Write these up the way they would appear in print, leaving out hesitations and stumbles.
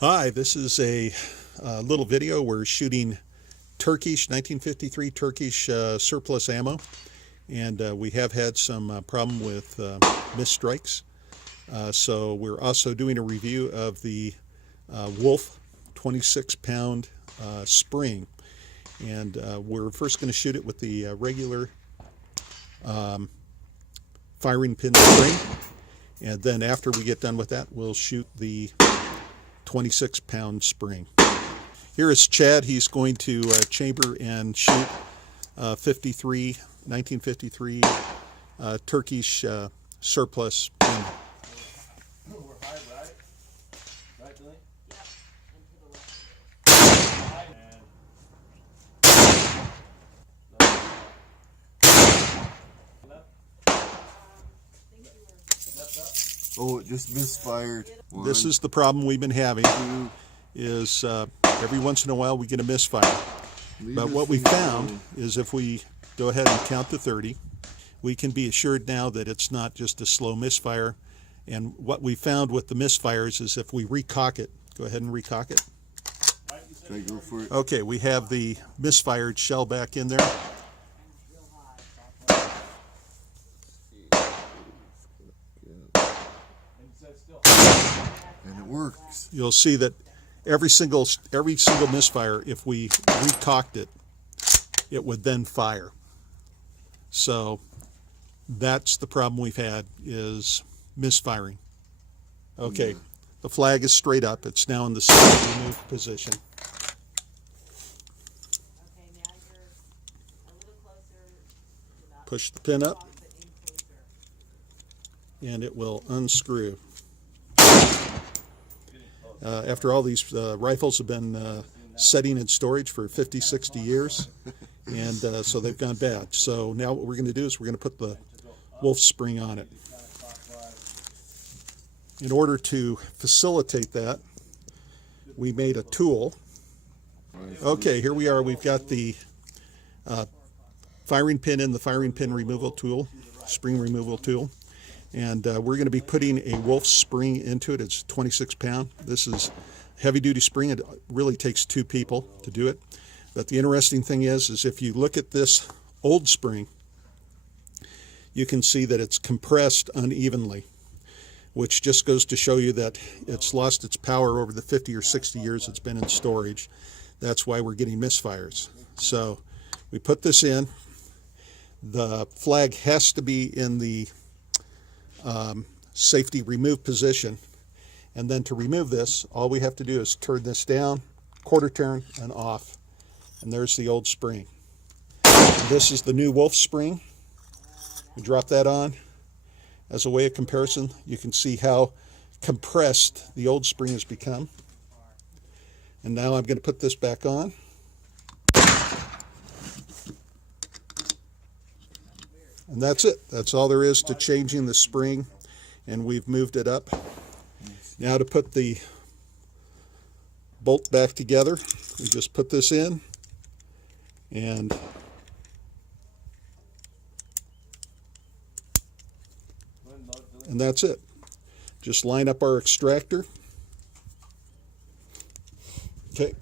Hi, this is a little video. We're shooting Turkish 1953 Turkish surplus ammo, and we have had some problem with misstrikes. So we're also doing a review of the Wolff 26-pound spring, and we're first going to shoot it with the regular firing pin spring, and then after we get done with that, we'll shoot the 26-pound spring. Here is Chad. He's going to chamber and shoot 1953 Turkish surplus ammo. We're high, right? Right, Billy? Yeah, and to the left. Oh, it just misfired. This is the problem we've been having, is every once in a while we get a misfire. But what we found is if we go ahead and count to 30, we can be assured now that it's not just a slow misfire. And what we found with the misfires is if we recock it, go ahead and recock it. Can I go for it? Okay, we have the misfired shell back in there. And it works. You'll see that every single misfire, if we recocked it, it would then fire. So that's the problem we've had, is misfiring. Okay, the flag is straight up. It's now in the safety removed position. Okay, now you're a little closer to that. Push the pin up, But in closer. and it will unscrew. After all, these rifles have been setting in storage for 50, 60 years, and so they've gone bad. So now what we're going to do is we're going to put the Wolff spring on it. In order to facilitate that, we made a tool. Okay, here we are. We've got the firing pin in the firing pin removal tool, spring removal tool. And we're going to be putting a Wolff spring into it. It's 26-pound. This is heavy-duty spring. It really takes 2 people to do it. But the interesting thing is if you look at this old spring, you can see that it's compressed unevenly, which just goes to show you that it's lost its power over the 50 or 60 years it's been in storage. That's why we're getting misfires. So we put this in. The flag has to be in the safety remove position, and then to remove this, all we have to do is turn this down, quarter turn, and off, and there's the old spring. And this is the new Wolff spring. We drop that on. As a way of comparison, you can see how compressed the old spring has become. And now I'm going to put this back on. And that's it. That's all there is to changing the spring, and we've moved it up. Now to put the bolt back together, we just put this in, and that's it. Just line up our extractor. Okay.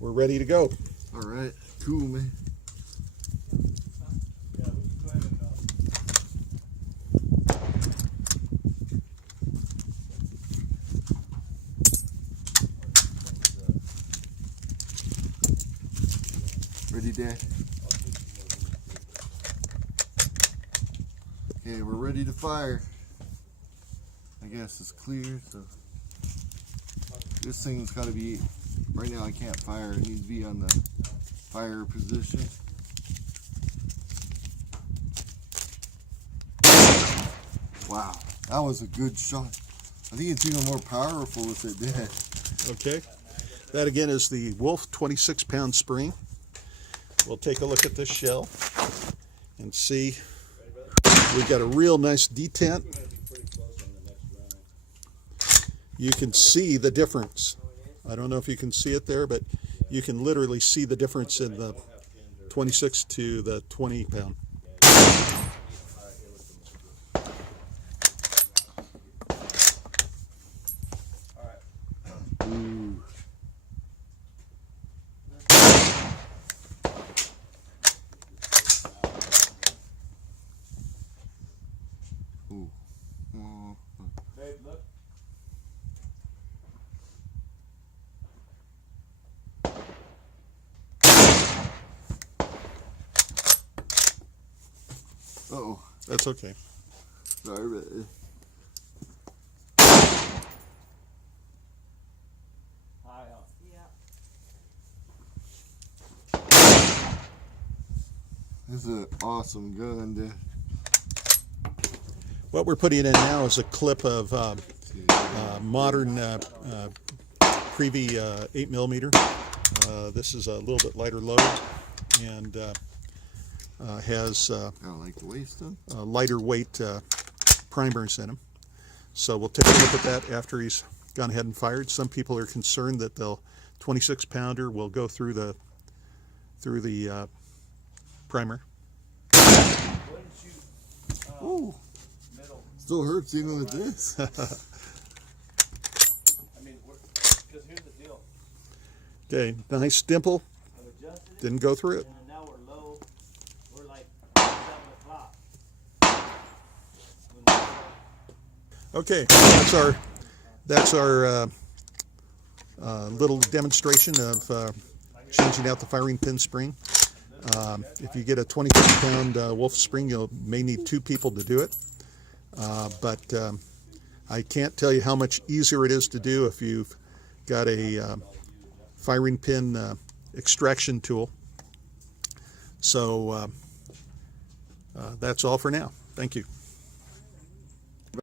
We're ready to go. All right. Cool, man. Ready, Dad? Okay, we're ready to fire. I guess it's clear, so this thing's got to be, right now I can't fire, it needs to be on the fire position. Wow, that was a good shot. I think it's even more powerful if it did. Okay, that again is the Wolff 26-pound spring. We'll take a look at this shell and see. We've got a real nice detent. You can see the difference. I don't know if you can see it there, but you can literally see the difference in the 26 to the 20 pound. Ooh. Ooh. Oh. Babe, look. Uh-oh. That's okay. Sorry, but High up. Yeah. this is an awesome gun. What we're putting in now is a clip of modern PRVI 8mm. This is a little bit lighter load and has I don't like the waste them. lighter weight primers in them. So we'll take a look at that after he's gone ahead and fired. Some people are concerned that the 26 pounder will go through the primer. Wouldn't shoot Ooh. middle. Still hurts even with this. I mean, because here's the deal. Okay, nice dimple. I've adjusted it, Didn't go through it. and now we're low. We're like 7 o'clock. Okay, that's our little demonstration of changing out the firing pin spring. If you get a 26-pound Wolff spring, you may need 2 people to do it. But I can't tell you how much easier it is to do if you've got a firing pin extraction tool. So that's all for now. Thank you.